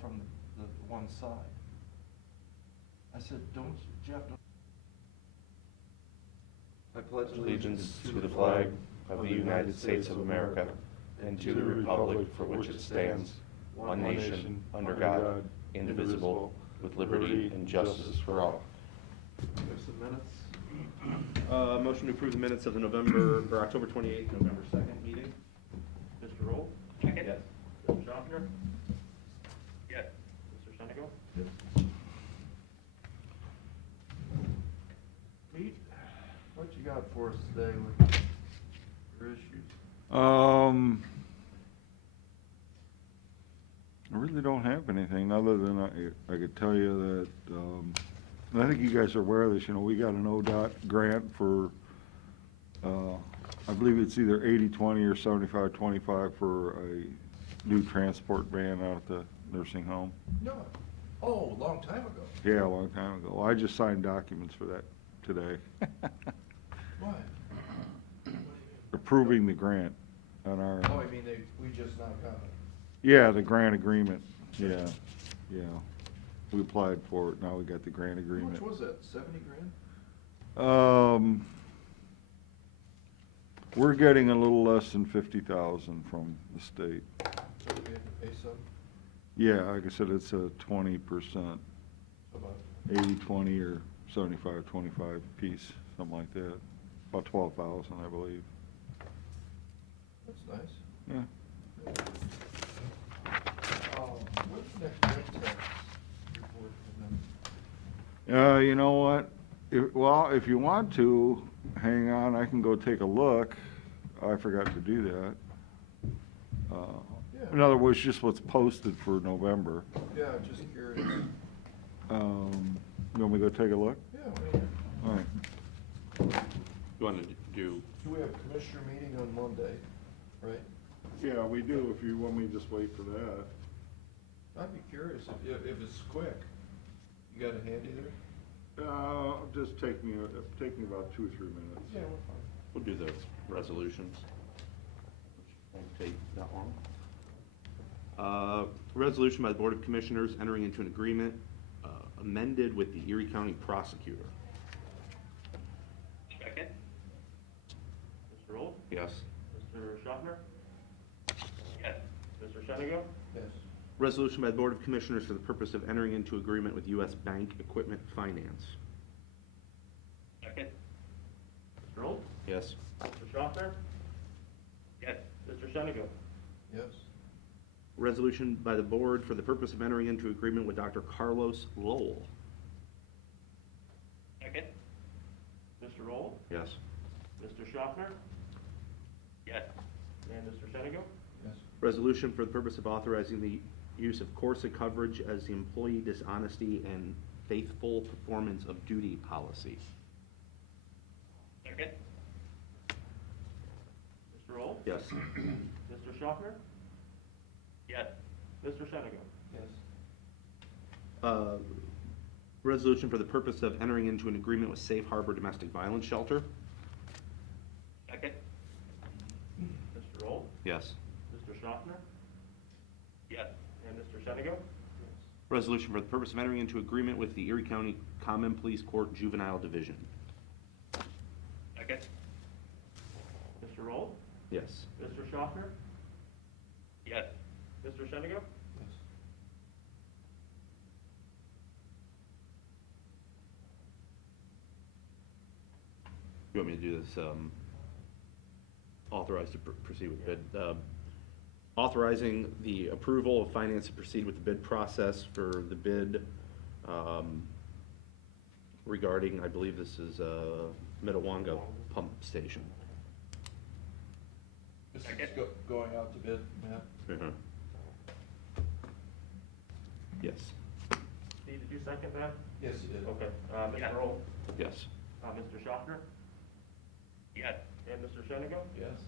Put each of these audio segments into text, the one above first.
from the one side. I said, don't, Jeff, don't. I pledge allegiance to the flag of the United States of America and to the republic for which it stands, one nation, under God, indivisible, with liberty and justice for all. There's some minutes. Motion to approve the minutes of the October 28th, November 2nd meeting. Mr. Roll? Second. Yes. Mr. Schaffner? Yes. Mr. Senegal? Yes. Pete, what you got for us today with your issues? I really don't have anything other than I could tell you that, and I think you guys are aware of this, we got an ODOT grant for, I believe it's either 80/20 or 75/25 for a new transport van out at the nursing home. No. Oh, a long time ago. Yeah, a long time ago. I just signed documents for that today. What? Approving the grant on our, Oh, I mean, we just now got it. yeah, the grant agreement, yeah. We applied for it, now we got the grant How agreement. much was that, 70 grand? We're getting a little less than 50,000 from the state. So we have to pay some? Yeah, like I said, it's a 20%, So about, 80/20 or 75/25 piece, something like that. About 12,000, I believe. that's nice. Yeah. When's the next rent tax report from them? You know what? If you want to, hang on, I can go take a look. I forgot to do that. In other words, just what's posted for November. Yeah, just curious. You want me to go take a look? Yeah, wait. All right. You want to do, So we have a commissioner meeting on Monday, right? Yeah, we do, if you want me to just wait for that. I'd be curious if it's quick. You got it handy there? Just take me about 2 or 3 minutes. Yeah, we're fine. we'll do the resolutions, which won't take that long. Resolution by the Board of Commissioners entering into an agreement amended with the Erie County Prosecutor. Second. Mr. Roll? Yes. Mr. Schaffner? Yes. Mr. Senegal? Yes. Resolution by the Board of Commissioners for the purpose of entering into agreement with U.S. Bank Equipment Finance. Second. Mr. Roll? Yes. Mr. Schaffner? Yes. Mr. Senegal? Yes. Resolution by the Board for the purpose of entering into agreement with Dr. Carlos Lowell. Second. Mr. Roll? Yes. Mr. Schaffner? Yes. And Mr. Senegal? Yes. Resolution for the purpose of authorizing the use of Corsa coverage as the employee dishonesty and faithful performance of duty policy. Second. Mr. Roll? Yes. Mr. Schaffner? Yes. Mr. Senegal? Yes. Resolution for the purpose of entering into an agreement with Safe Harbor Domestic Violence Shelter. Second. Mr. Roll? Yes. Mr. Schaffner? Yes. And Mr. Senegal? Resolution for the purpose of entering into agreement with the Erie County Common Police Court Juvenile Division. Second. Mr. Roll? Yes. Mr. Schaffner? Yes. Mr. Senegal? Yes. You want me to do this, authorized to proceed with bid? Authorizing the approval of finance to proceed with the bid process for the bid regarding, I believe this is Mitawanga Pump Station. This is Second. going out to bid, Matt? Uh-huh. Yes. Steve, did you second that? Yes, you did. Okay, Yeah. Mr. Roll, Yes. Mr. Schaffner, Yes. and Mr. Senegal? Yes.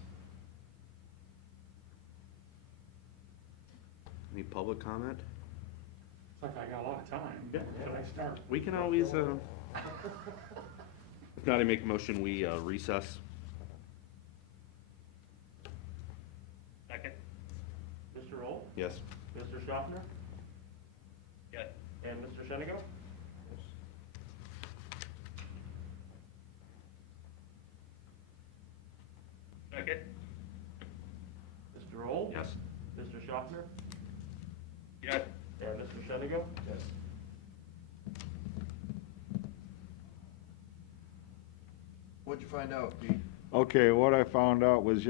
Any public comment? Looks like I got a lot of time. Yeah. Can I start? We can always, if not, I make a motion, we recess. Second. Mr. Roll, Yes. Mr. Schaffner, And Mr. Shenigo? Second? Mr. Old? Yes. Mr. Schaffner? Yes. And Mr. Shenigo? Yes. What'd you find out, Pete? Okay, what I found out was,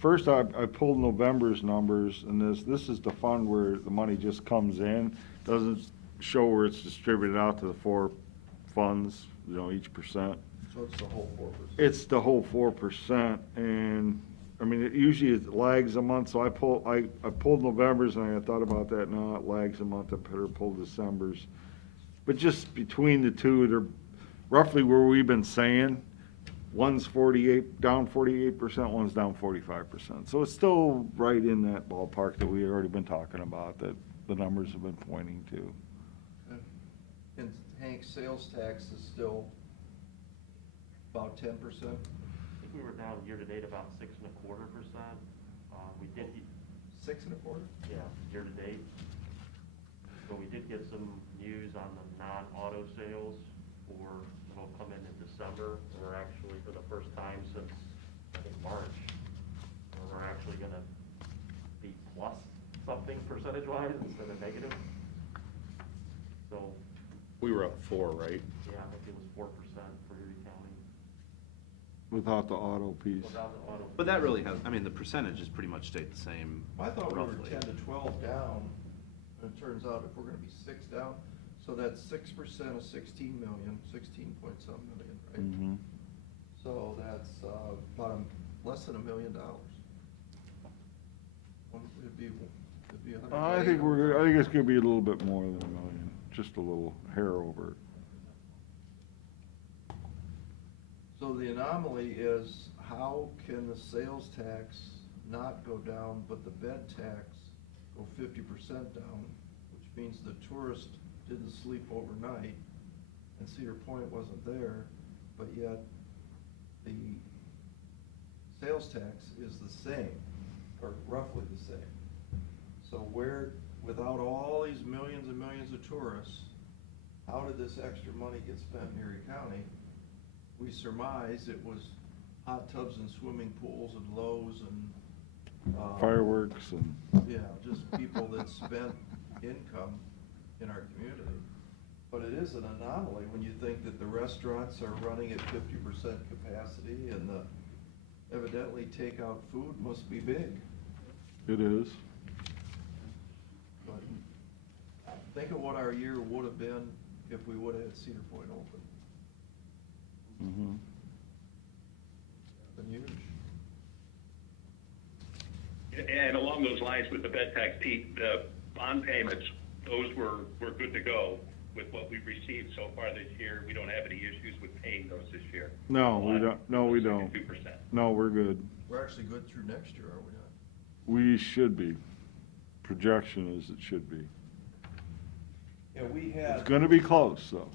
first I pulled November's numbers, and this is the fund where the money just comes in, doesn't show where it's distributed out to the four funds, each percent. So it's the whole 4%. It's the whole 4%, and, I mean, it lags a month, so I pulled November's, and I thought about that, no, it lags a month, I better pull December's. But just between the two, they're roughly where we've been saying. One's down 48%, one's down 45%. So it's still right in that ballpark that we had already been talking about, that the numbers have been pointing to. And Hank's sales tax is still about 10%? I think we were down year-to-date about 6.25%. We did, 6.25%? yeah, year-to-date. But we did get some news on the non-auto sales that'll come in December. And we're actually, for the first time since, I think, March, we're actually gonna be plus something percentage-wise instead of negative. So, We were up 4, right? yeah, I think it was 4% for Erie County Without the auto piece. without the auto. But that really has, I mean, the percentage has pretty much stayed the same. I thought we were roughly. 10 to 12 down, and it turns out if we're gonna be 6 down, so that's 6% of 16 million, 16 point some million, right? Mm-hmm. So that's about less than $1 million. It'd be 100. I think it's gonna be a little bit more than $1 million, just a little hair over it. So the anomaly is, how can the sales tax not go down, but the bed tax go 50% down, which means the tourist didn't sleep overnight, and Cedar Point wasn't there, but yet the sales tax is the same, or roughly the same. So without all these millions and millions of tourists, how did this extra money get spent in Erie County? We surmise it was hot tubs and swimming pools and Lowe's and Fireworks and, yeah, just people that spent income in our community. But it is an anomaly when you think that the restaurants are running at 50% capacity, and evidently takeout food must be big. it is. But think of what our year would have been if we would have had Cedar Point open. Mm-hmm. Been huge. And along those lines with the bed tax, Pete, the bond payments, those were good to go with what we've received so far this year. We don't have any issues with paying those this year. No, we don't, no, we don't. 2%. No, we're good. We're actually good through next year, are we not? We should be. Projection is it should be. Yeah, we had. It's gonna be close, though.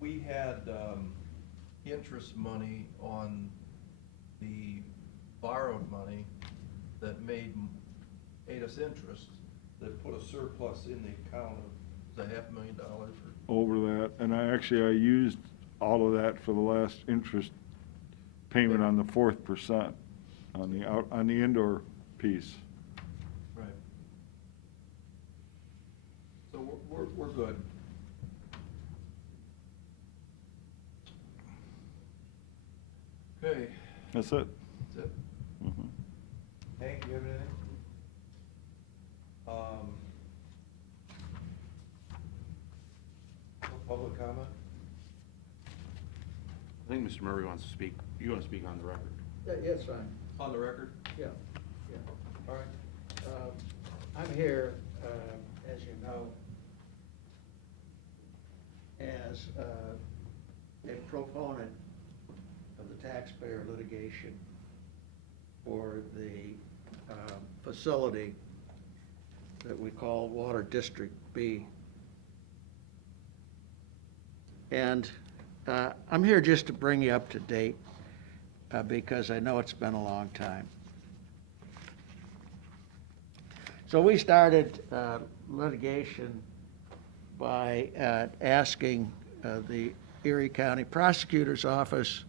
We had interest money on the borrowed money that paid us interest, that put a surplus in the account of $500,000 or. Over that, and I used all of that for the last interest payment on the 4th% on the indoor piece. Right. So we're good. Okay, That's it. that's it. Mhm. Hank, do you have anything? Public comment? I think Mr. Murray wants to speak. You want to speak on the record? Yes, fine, On the record? yeah, yeah. All right. I'm here, as you know, as a proponent of the taxpayer litigation for the facility that we call Water District B. And I'm here just to bring you up to date, because I know it's been a long time. So we started litigation by asking the Erie County Prosecutor's Office,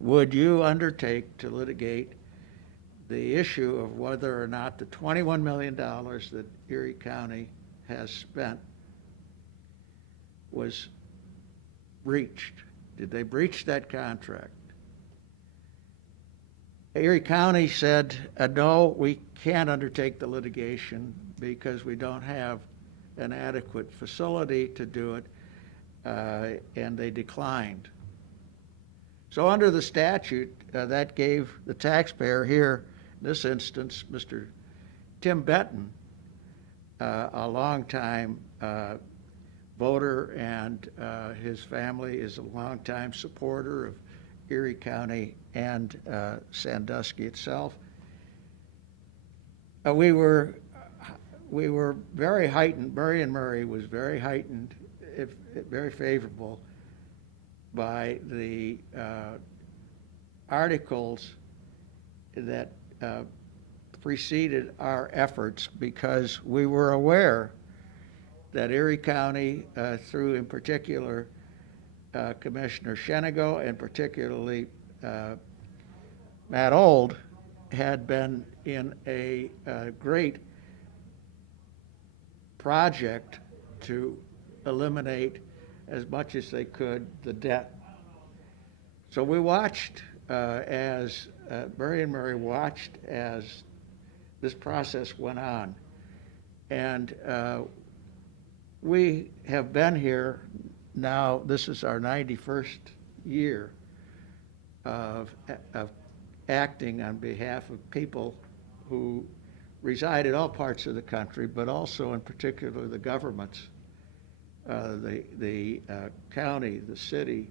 would you undertake to litigate the issue of whether or not the $21 million that Erie County has spent was breached? Did they breach that contract? Erie County said, no, we can't undertake the litigation because we don't have an adequate facility to do it, and they declined. So under the statute, that gave the taxpayer here, in this instance, Mr. Tim Benton, a longtime voter, and his family is a longtime supporter of Erie County and Sandusky itself. We were very heightened. Murray and Murray was very heightened, very favorable by the articles that preceded our efforts, because we were aware that Erie County, through in particular Commissioner Shenago and particularly Matt Old, had been in a great project to eliminate as much as they could the debt. So we watched as Murray and Murray watched as this process went on, and we have been here now. This is our 91st year of acting on behalf of people who reside in all parts of the country, but also in particular the governments, the county, the city,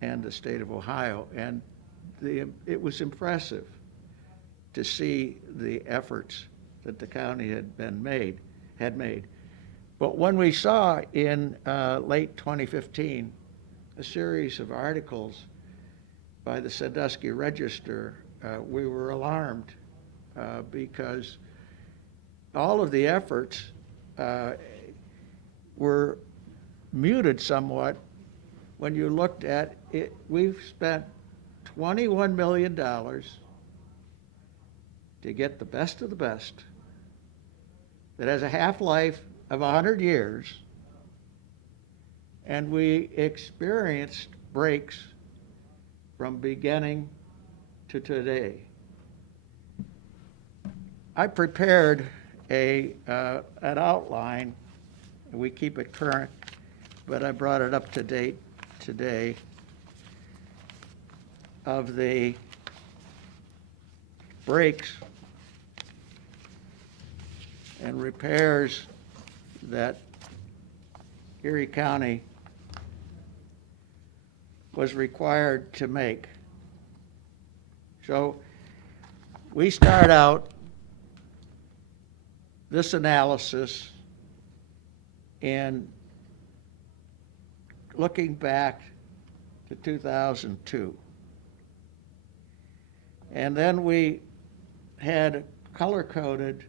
and the state of Ohio. And it was impressive to see the efforts that the county had made. But when we saw in late 2015 a series of articles by the Sandusky Register, we were alarmed because all of the efforts were muted somewhat when you looked at it. We've spent $21 million to get the best of the best that has a half-life of 100 years, and we experienced breaks from beginning to today. I prepared an outline, and we keep it current, but I brought it up to date today, of the breaks and repairs that Erie County was required to make. So we start out this analysis in looking back to 2002. And then we had color-coded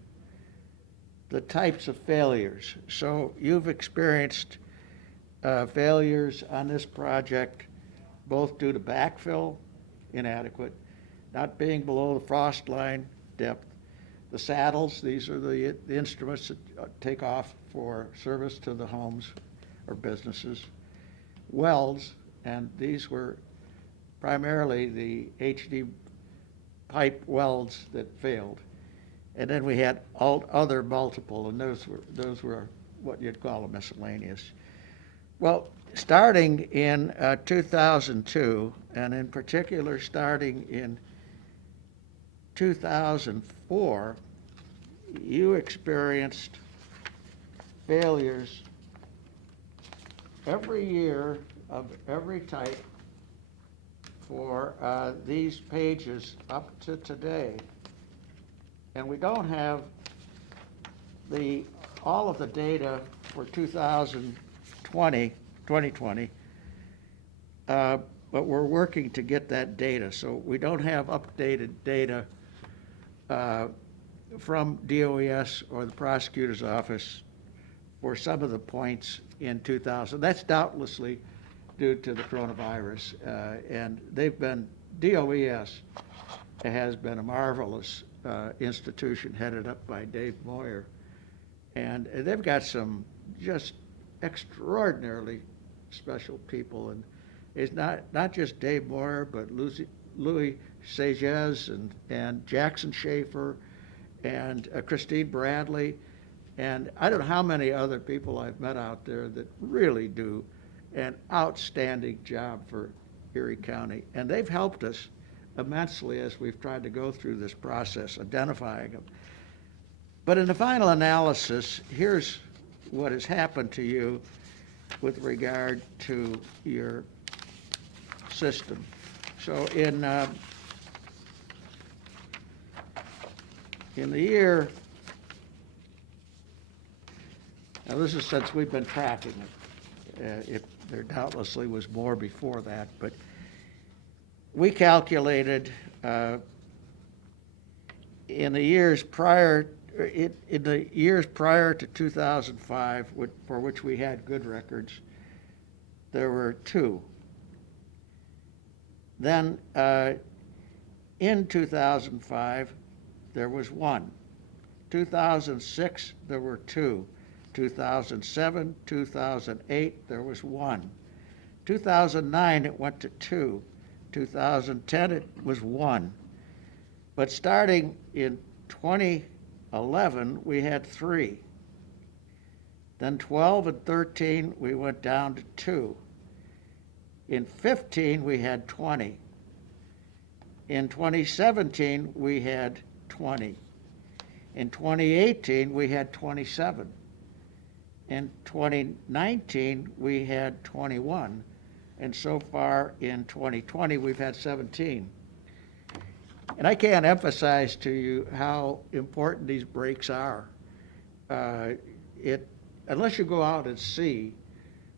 the types of failures. So you've experienced failures on this project, both due to backfill, inadequate, not being below the frost line depth. The saddles, these are the instruments that take off for service to the homes or businesses. Welds, and these were primarily the HD pipe welds that failed. And then we had other multiple, and those were what you'd call a miscellaneous. Well, starting in 2002, and in particular starting in 2004, you experienced failures every year of every type for these pages up to today. And we don't have all of the data for 2020, but we're working to get that data. So we don't have updated data from DOES or the prosecutor's office for some of the points in 2000. That's doubtlessly due to the coronavirus. And DOES has been a marvelous institution headed up by Dave Moyer. And they've got some just extraordinarily special people. And it's not just Dave Moyer, but Louis Sages and Jackson Schaefer and Christine Bradley. And I don't know how many other people I've met out there that really do an outstanding job for Erie County. And they've helped us immensely as we've tried to go through this process, identifying them. But in the final analysis, here's what has happened to you with regard to your system. So in the year, now this is since we've been tracking it. There doubtlessly was more before that, but we calculated in the years prior to 2005, for which we had good records, there were 2. Then in 2005, there was 1. 2006, there were 2. 2007, 2008, there was 1. 2009, it went to 2. 2010, it was 1. But starting in 2011, we had 3. Then 12 and 13, we went down to 2. In 15, we had 20. In 2017, we had 20. In 2018, we had 27. In 2019, we had 21. And so far in 2020, we've had 17. And I can't emphasize to you how important these breaks are. Unless you go out and see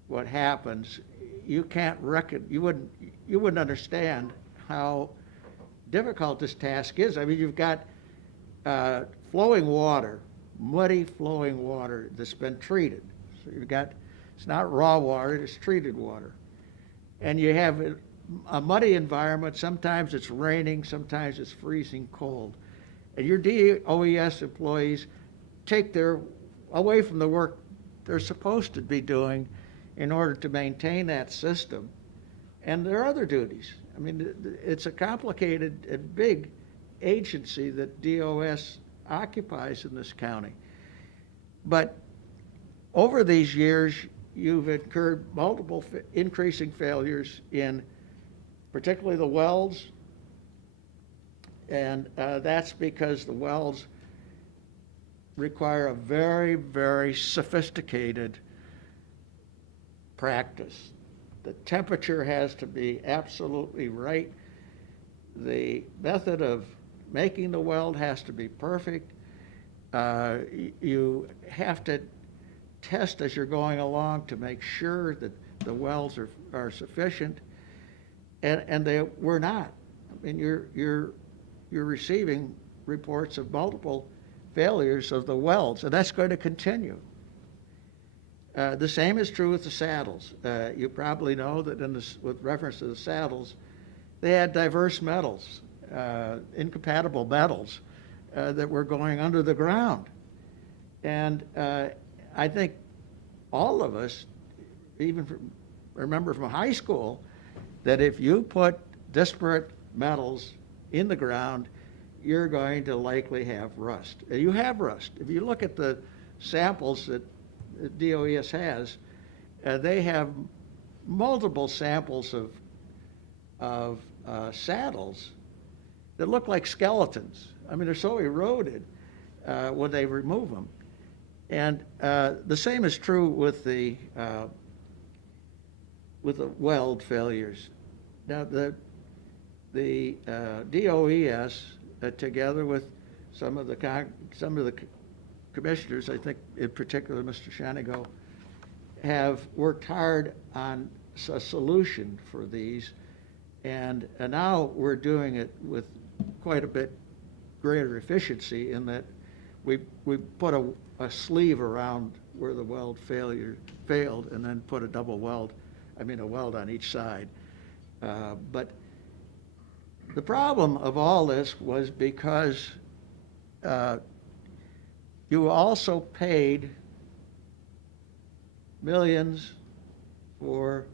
what happens, you wouldn't understand how difficult this task is. I mean, you've got flowing water, muddy flowing water that's been treated. So it's not raw water, it's treated water. And you have a muddy environment. Sometimes it's raining, sometimes it's freezing cold. And your DOES employees take away from the work they're supposed to be doing in order to maintain that system. And there are other duties. I mean, it's a complicated and big agency that DOS occupies in this county. But over these years, you've incurred multiple increasing failures in particularly the wells, and that's because the wells require a very, very sophisticated practice. The temperature has to be absolutely right. The method of making the weld has to be perfect. You have to test as you're going along to make sure that the welds are sufficient, and they were not. I mean, you're receiving reports of multiple failures of the welds, and that's going to continue. The same is true with the saddles. You probably know that with reference to the saddles, they had diverse metals, incompatible metals that were going under the ground. And I think all of us, remember from high school, that if you put disparate metals in the ground, you're going to likely have rust. You have rust. If you look at the samples that DOES has, they have multiple samples of saddles that look like skeletons. I mean, they're so eroded when they remove them. And the same is true with the weld failures. Now, the DOES, together with some of the commissioners, I think in particular Mr. Shanigo, have worked hard on a solution for these, and now we're doing it with quite a bit greater efficiency in that we put a sleeve around where the weld failed, and then put a weld on each side. But the problem of all this was because you also paid millions for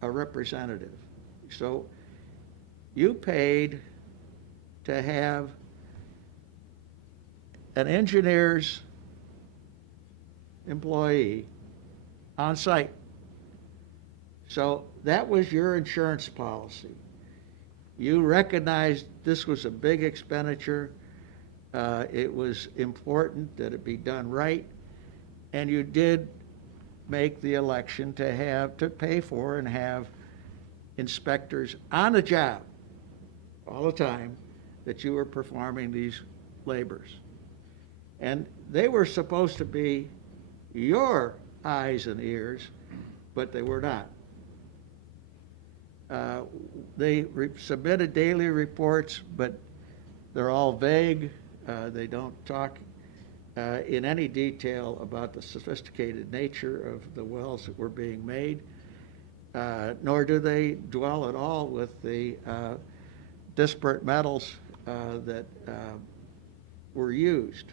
a representative. So you paid to have an engineer's employee on site. So that was your insurance policy. You recognized this was a big expenditure. It was important that it be done right, and you did make the election to pay for and have inspectors on the job all the time that you were performing these labors. And they were supposed to be your eyes and ears, but they were not. They submitted daily reports, but they're all vague. They don't talk in any detail about the sophisticated nature of the wells that were being made, nor do they dwell at all with the disparate metals that were used.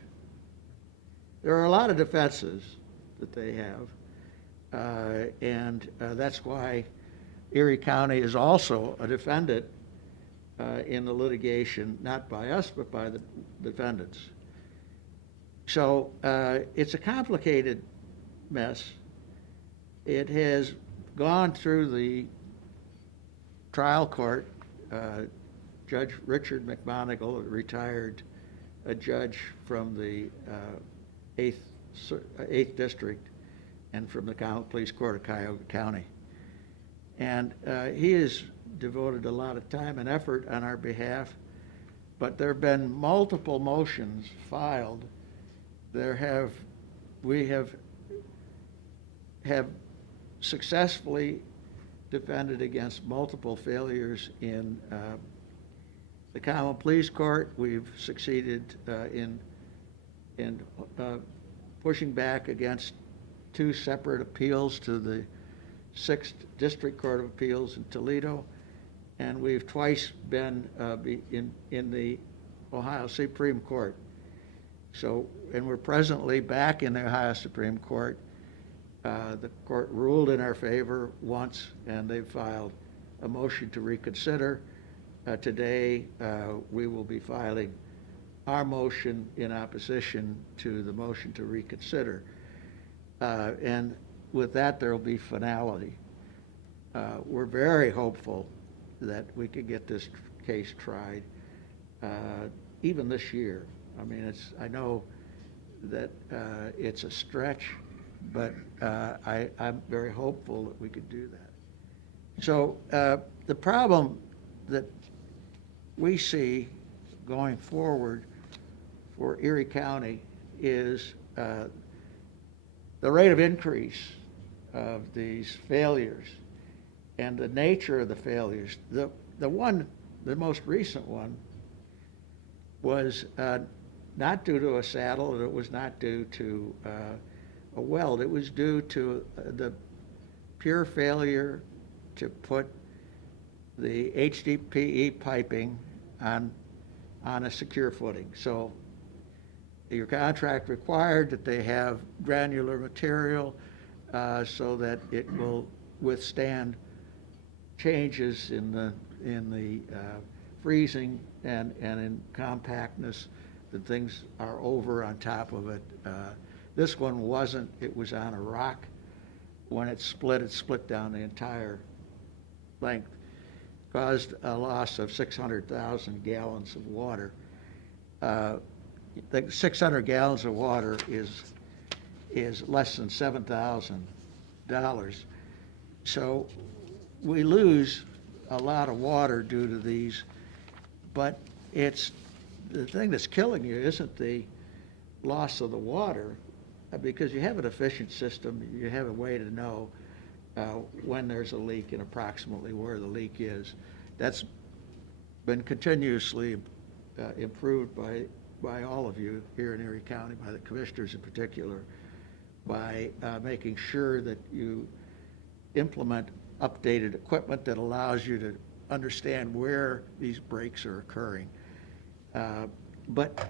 There are a lot of defenses that they have, and that's why Erie County is also a defendant in the litigation, not by us, but by the defendants. So it's a complicated mess. It has gone through the trial court. Judge Richard McMonigle, a retired judge from the 8th District and from the Police Court of Cuyahoga County. And he has devoted a lot of time and effort on our behalf, but there have been multiple motions filed. We have successfully defended against multiple failures in the Common Pleas Court. We've succeeded in pushing back against 2 separate appeals to the 6th District Court of Appeals in Toledo, and we've twice been in the Ohio Supreme Court. So, and we're presently back in the Ohio Supreme Court. The court ruled in our favor once, and they've filed a motion to reconsider. Today, we will be filing our motion in opposition to the motion to reconsider. And with that, there will be finality. We're very hopeful that we could get this case tried even this year. I mean, I know that it's a stretch, but I'm very hopeful that we could do that. So the problem that we see going forward for Erie County is the rate of increase of these failures and the nature of the failures. The most recent one was not due to a saddle, and it was not due to a weld. It was due to the pure failure to put the HDPE piping on a secure footing. So your contract required that they have granular material so that it will withstand changes in the freezing and in compactness, that things are over on top of it. This one wasn't. It was on a rock. When it split down the entire length. Caused a loss of 600,000 gallons of water. The 600 gallons of water is less than $7,000. So we lose a lot of water due to these, but it's the thing that's killing you isn't the loss of the water, because you have an efficient system. You have a way to know when there's a leak and approximately where the leak is. That's been continuously improved by all of you here in Erie County, by the commissioners in particular. by making sure that you implement updated equipment that allows you to understand where these breaks are occurring. But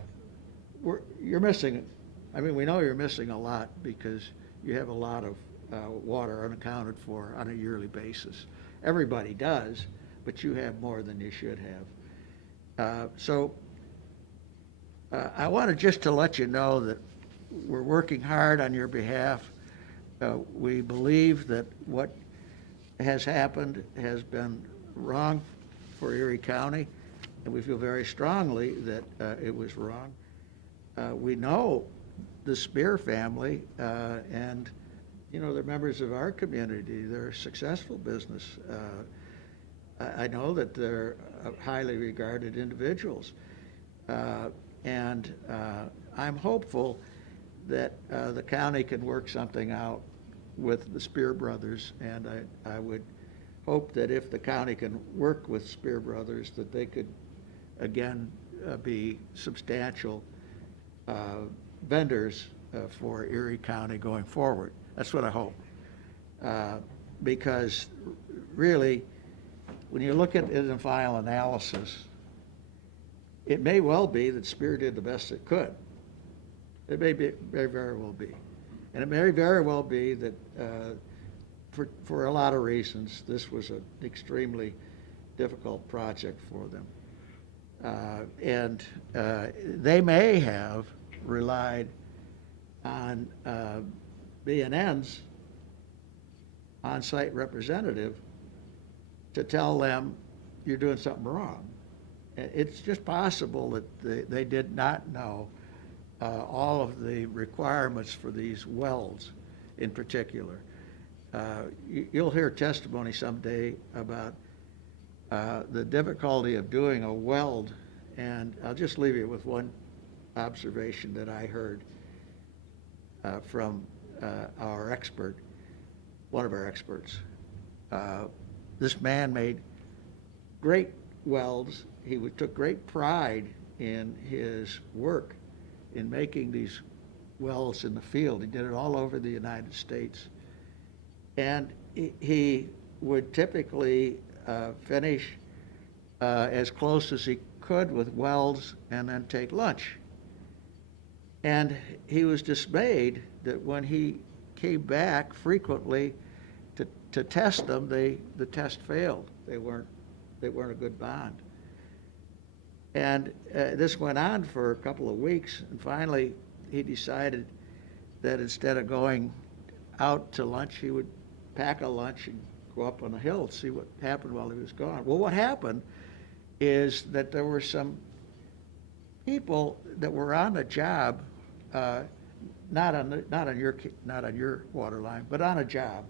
you're missing, I mean, we know you're missing a lot because you have a lot of water unaccounted for on a yearly basis. Everybody does, but you have more than you should have. So I wanted just to let you know that we're working hard on your behalf. We believe that what has happened has been wrong for Erie County, and we feel very strongly that it was wrong. We know the Spear family, and, you know, they're members of our community. They're a successful business. I know that they're highly regarded individuals. And I'm hopeful that the county can work something out with the Spear brothers, and I would hope that if the county can work with Spear brothers, that they could, again, be substantial vendors for Erie County going forward. That's what I hope. Because really, when you look at it in final analysis, it may well be that Spear did the best it could. It may be, very, very well be. And it may very well be that for a lot of reasons, this was an extremely difficult project for them. And they may have relied on B&N's on-site representative to tell them you're doing something wrong. It's just possible that they did not know all of the requirements for these welds in particular. You'll hear testimony someday about the difficulty of doing a weld, and I'll just leave you with one observation that I heard from our expert, one of our experts. This man made great welds. He took great pride in his work in making these welds in the field. He did it all over the United States. And he would typically finish as close as he could with welds and then take lunch. And he was dismayed that when he came back frequently to test them, the test failed. They weren't a good bond. And this went on for a couple of weeks, and finally he decided that instead of going out to lunch, he would pack a lunch and go up on the hill and see what happened while he was gone. Well, what happened is that there were some people that were on the job, not on your water line, but on a job,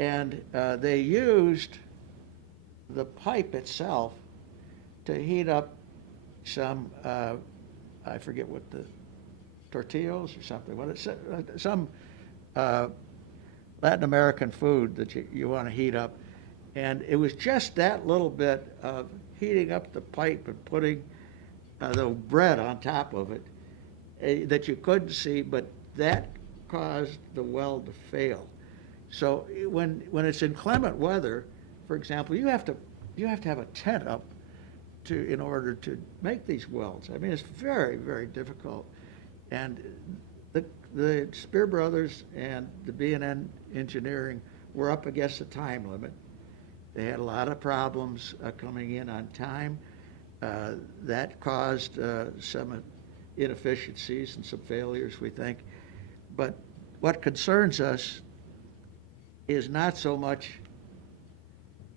and they used the pipe itself to heat up some, I forget what the, tortillas or something, what it's, some Latin American food that you want to heat up. And it was just that little bit of heating up the pipe and putting the bread on top of it that you couldn't see, but that caused the weld to fail. So when it's inclement weather, for example, you have to have a tent up in order to make these welds. I mean, it's very, very difficult. And the Spear Brothers and the B&N Engineering were up against a time limit. They had a lot of problems coming in on time. That caused some inefficiencies and some failures, we think. But what concerns us is not so much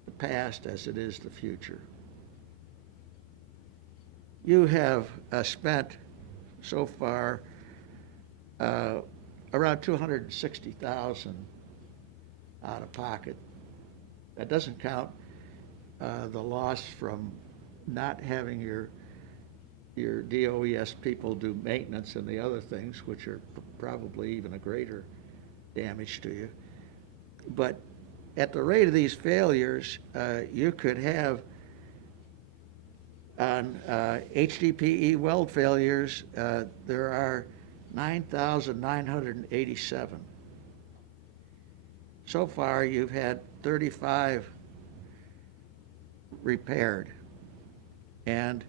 the past as it is the future. You have spent so far around $260,000 out of pocket. That doesn't count the loss from not having your DOES people do maintenance and the other things, which are probably even a greater damage to you. But at the rate of these failures, you could have on HDPE weld failures, there are 9,987. So far, you've had 35 repaired. And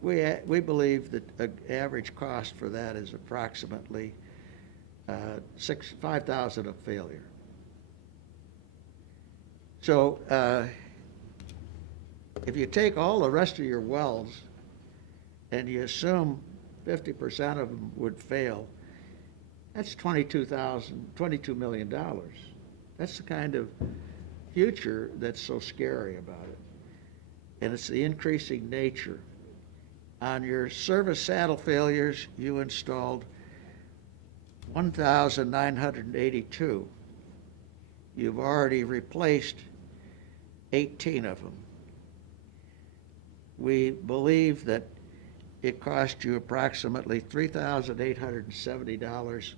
we believe that an average cost for that is approximately $5,000 a failure. So if you take all the rest of your wells and you assume 50% of them would fail, that's $22 million. That's the kind of future that's so scary about it. And it's the increasing nature. On your service saddle failures, you installed 1,982. You've already replaced 18 of them. We believe that it cost you approximately $3,870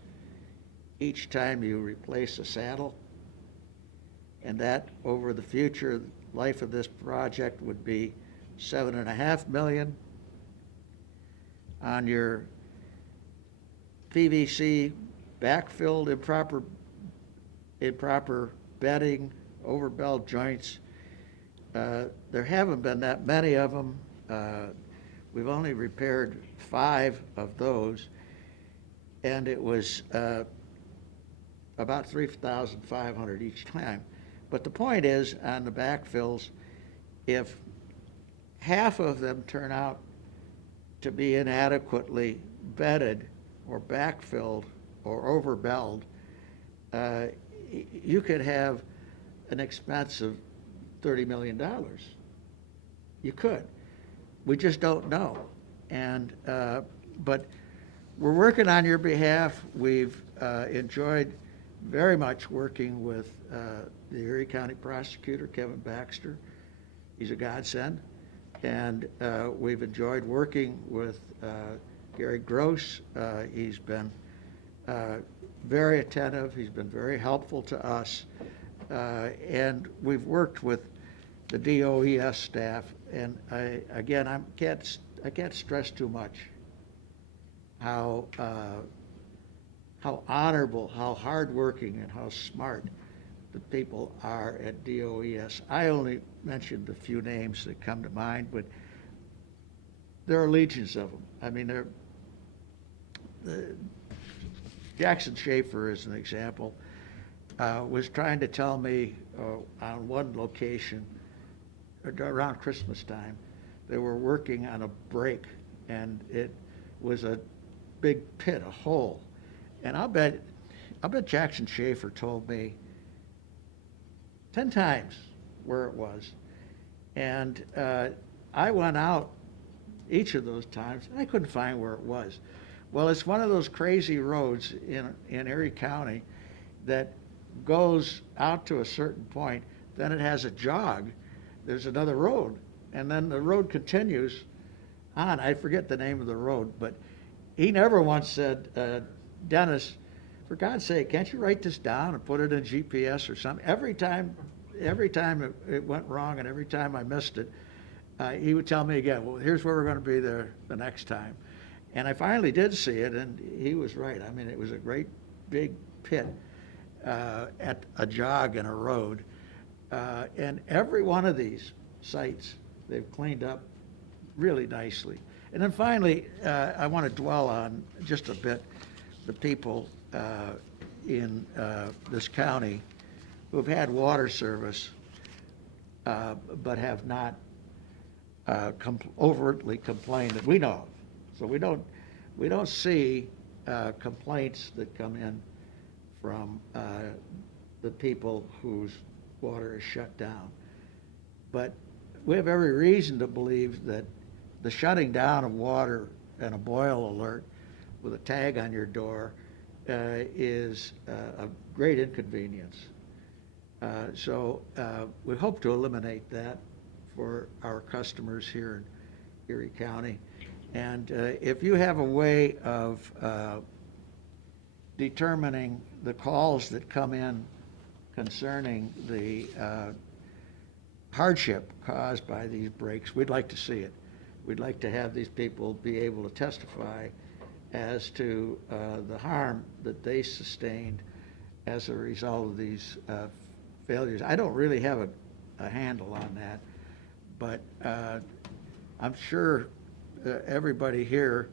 each time you replace a saddle. And that, over the future life of this project, would be $7.5 million. On your PVC backfilled improper bedding, overbelled joints, there haven't been that many of them. We've only repaired 5 of those, and it was about $3,500 each time. But the point is, on the backfills, if half of them turn out to be inadequately bedded or backfilled or overbelled, you could have an expense of $30 million. You could. We just don't know. And but we're working on your behalf. We've enjoyed very much working with the Erie County Prosecutor, Kevin Baxter. He's a godsend. And we've enjoyed working with Gary Gross. He's been very attentive. He's been very helpful to us. And we've worked with the DOES staff. And I can't stress too much how honorable, how hardworking, and how smart the people are at DOES. I only mentioned the few names that come to mind, but there are legions of them. I mean, Jackson Schaefer, as an example, was trying to tell me on one location around Christmas time, they were working on a break, and it was a big pit, a hole. And I'll bet Jackson Schaefer told me 10 times where it was. And I went out each of those times, and I couldn't find where it was. Well, it's one of those crazy roads in Erie County that goes out to a certain point, then it has a jog, there's another road, and then the road continues on. I forget the name of the road, but he never once said, Dennis, for God's sake, can't you write this down and put it in GPS or something? Every time it went wrong and every time I missed it, he would tell me again, well, here's where we're going to be there the next time. And I finally did see it, and he was right. I mean, it was a great big pit at a jog in a road. And every one of these sites, they've cleaned up really nicely. And then finally, I want to dwell on just a bit the people in this county who have had water service but have not overtly complained that we know of. So we don't see complaints that come in from the people whose water is shut down. But we have every reason to believe that the shutting down of water and a boil alert with a tag on your door is a great inconvenience. So we hope to eliminate that for our customers here in Erie County. And if you have a way of determining the calls that come in concerning the hardship caused by these breaks, we'd like to see it. We'd like to have these people be able to testify as to the harm that they sustained as a result of these failures. I don't really have a handle on that, but I'm sure everybody here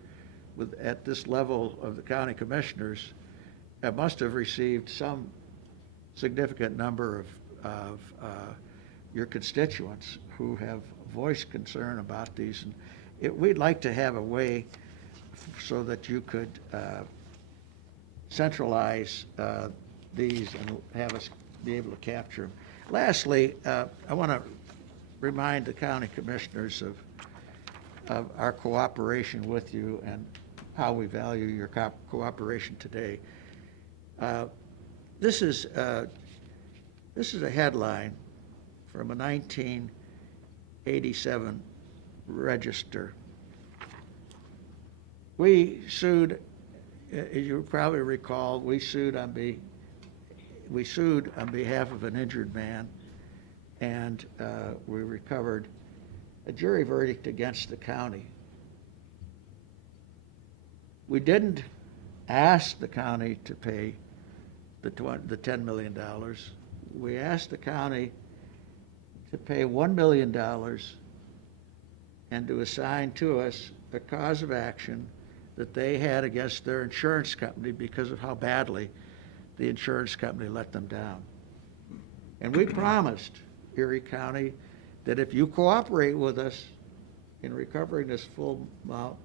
at this level of the county commissioners must have received some significant number of your constituents who have voiced concern about these. And we'd like to have a way so that you could centralize these and have us be able to capture them. Lastly, I want to remind the county commissioners of our cooperation with you and how we value your cooperation today. This is a headline from a 1987 Register. We sued, as you probably recall, we sued on behalf of an injured man, and we recovered a jury verdict against the county. We didn't ask the county to pay the $10 million. We asked the county to pay $1 million and to assign to us a cause of action that they had against their insurance company because of how badly the insurance company let them down. And we promised Erie County that if you cooperate with us in recovering this full amount,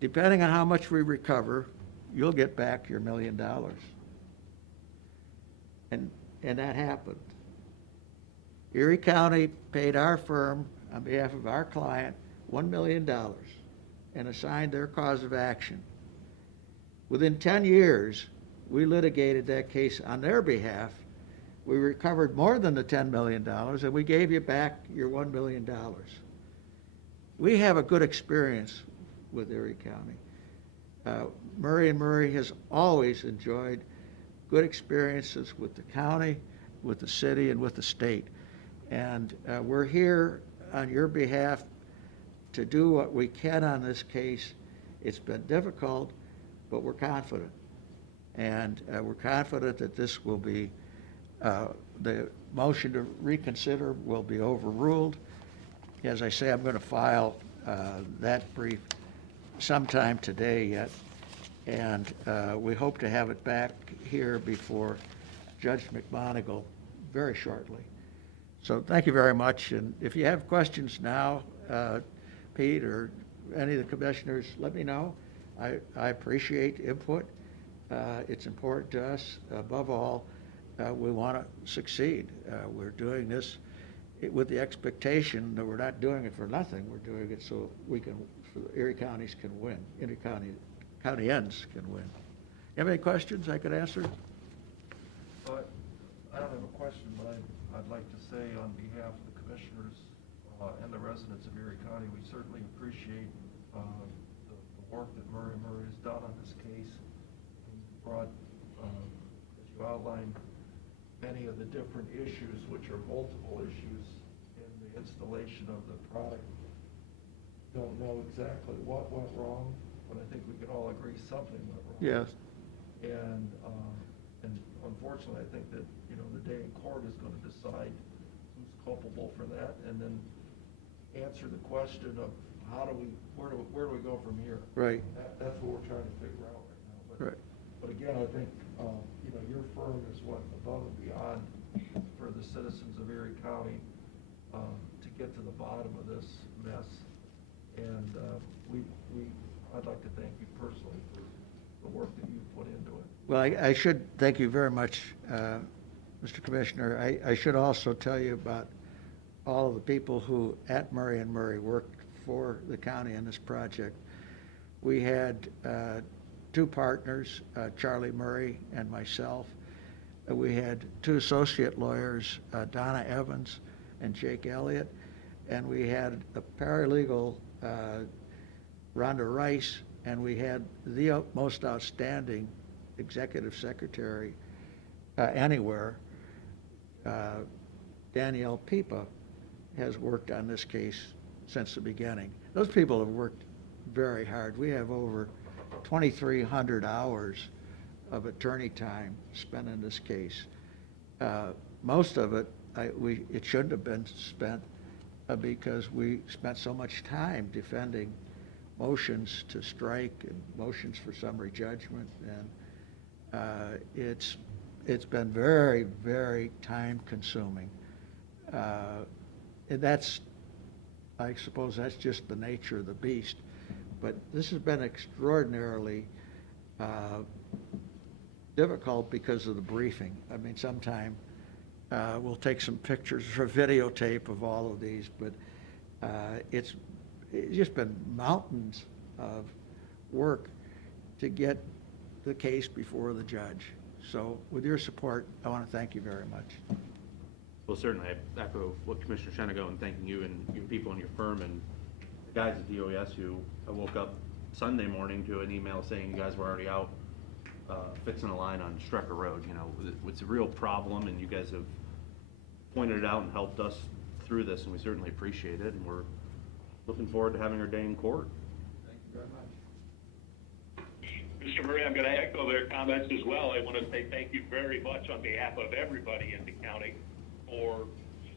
depending on how much we recover, you'll get back your $1 million. And that happened. Erie County paid our firm, on behalf of our client, $1 million and assigned their cause of action. Within 10 years, we litigated that case on their behalf. We recovered more than the $10 million, and we gave you back your $1 million. We have a good experience with Erie County. Murray & Murray has always enjoyed good experiences with the county, with the city, and with the state. And we're here on your behalf to do what we can on this case. It's been difficult, but we're confident. And we're confident that this will be, the motion to reconsider will be overruled. As I say, I'm going to file that brief sometime today yet. And we hope to have it back here before Judge McMonigle very shortly. So thank you very much. And if you have questions now, Pete or any of the commissioners, let me know. I appreciate input. It's important to us. Above all, we want to succeed. We're doing this with the expectation that we're not doing it for nothing. We're doing it so we can, so Erie counties can win. Erie county ends can win. You have any questions I could answer? I don't have a question, but I'd like to say on behalf of the commissioners and the residents of Erie County, we certainly appreciate the work that Murray has done on this case. And brought, as you outlined, many of the different issues, which are multiple issues in the installation of the product. Don't know exactly what went wrong, but I think we can all agree something went wrong. Yes. And unfortunately, I think that, the day in court is going to decide who's culpable for that, and then answer the question of where do we go from here? Right. That's what we're trying to figure out right now. Right. But again, I think, your firm is what above and beyond for the citizens of Erie County to get to the bottom of this mess. And I'd like to thank you personally for the work that you've put into it. Well, I should thank you very much, Mr. Commissioner. I should also tell you about all of the people who at Murray & Murray worked for the county on this project. We had two partners, Charlie Murray and myself. We had two associate lawyers, Donna Evans and Jake Elliott, and we had a paralegal, Rhonda Rice, and we had the most outstanding executive secretary anywhere. Danielle Pipa has worked on this case since the beginning. Those people have worked very hard. We have over 2,300 hours of attorney time spent in this case. Most of it, it shouldn't have been spent because we spent so much time defending motions to strike and motions for summary judgment, and it's been very, very time consuming. And I suppose that's just the nature of the beast, but this has been extraordinarily difficult because of the briefing. I mean, sometime we'll take some pictures or videotape of all of these, but it's just been mountains of work to get the case before the judge. So with your support, I want to thank you very much. Well, certainly, I echo what Commissioner Shenigo and thanking you and your people in your firm and the guys at DOS who I woke up Sunday morning to an email saying you guys were already out fixing a line on Strecker Road. You know, it's a real problem, and you guys have pointed it out and helped us through this, and we certainly appreciate it, and we're looking forward to having our day in court. Thank you very much. Mr. Murray, I'm going to echo their comments as well. I want to say thank you very much on behalf of everybody in the county for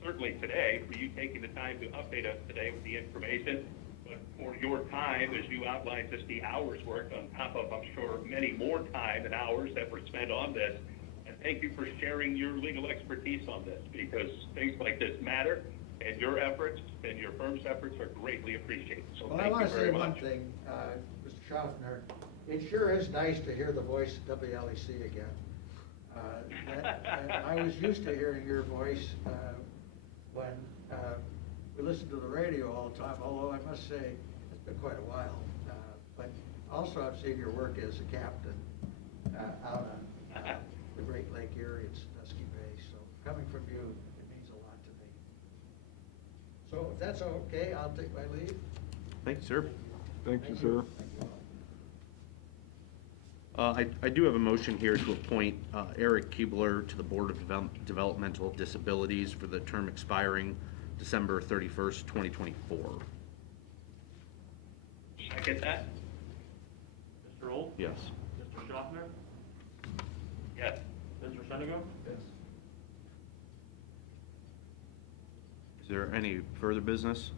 certainly today, for you taking the time to update us today with the information, but for your time as you outlined just the hours worked on top of, I'm sure, many more time and hours that were spent on this. And thank you for sharing your legal expertise on this, because things like this matter, and your efforts and your firm's efforts are greatly appreciated. So Well, I thank want you to say very one much. thing, Mr. Schaffner. It sure is nice to hear the voice of WLEC again. I was used to hearing your voice when we listened to the radio all the time, although I must say it's been quite a while. But also I've seen your work as a captain out on the Great Lake Erie and Sandusky Bay. So coming from you, it means a lot to me. So if that's okay, I'll take my leave. Thank you, sir. Thank you, sir. Thank you all. I do have a motion here to appoint Eric Keebler to the Board of Developmental Disabilities for the term expiring December 31st, 2024. Second that? Mr. Old? Yes. Mr. Schaffner? Yes. Mr. Shenigo? Yes. Is there any further business?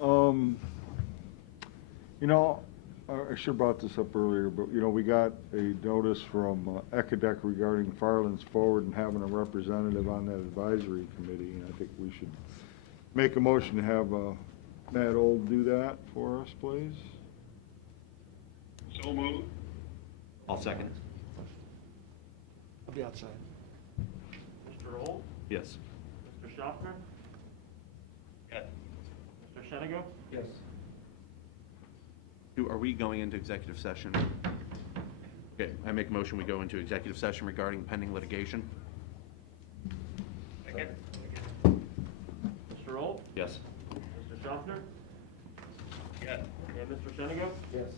You know, I should have brought this up earlier, but, you know, we got a notice from ECADEC regarding Firelands Forward and having a representative on that advisory committee, and I think we should make a motion to have Matt Old do that for us, please. So moved. I'll second. I'll be outside. Mr. Old? Yes. Mr. Schaffner? Yes. Mr. Shenigo? Yes. Are we going into executive session? Okay, I make a motion we go into executive session regarding pending litigation. Second? Mr. Old? Yes. Mr. Schaffner? Yes. And Mr. Shenigo? Yes.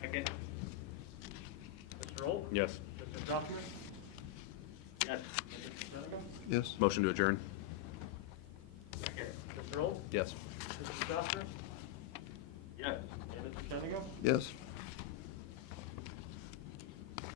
Second? Mr. Old? Yes. Mr. Schaffner? Yes. And Mr. Shenigo? Yes. Motion to adjourn. Second? Mr. Old? Yes. Mr. Schaffner? Yes. And Mr. Shenigo? Yes.